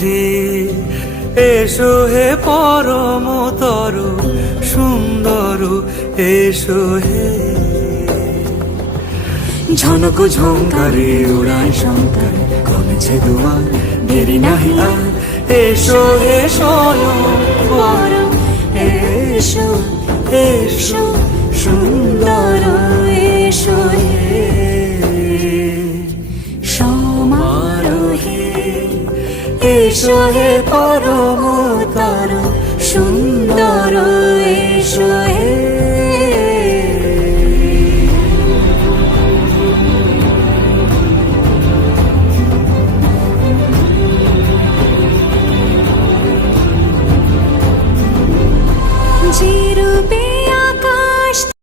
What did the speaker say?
হে এসো হে পরমতর সুন্দর এসো হে। ঝনক ঝঙ্কারে উড়ায় শঙ্কার কমেছে দুয়ার দেরি নাহি আর এসো হে স্বয়ং বর এসো এসো।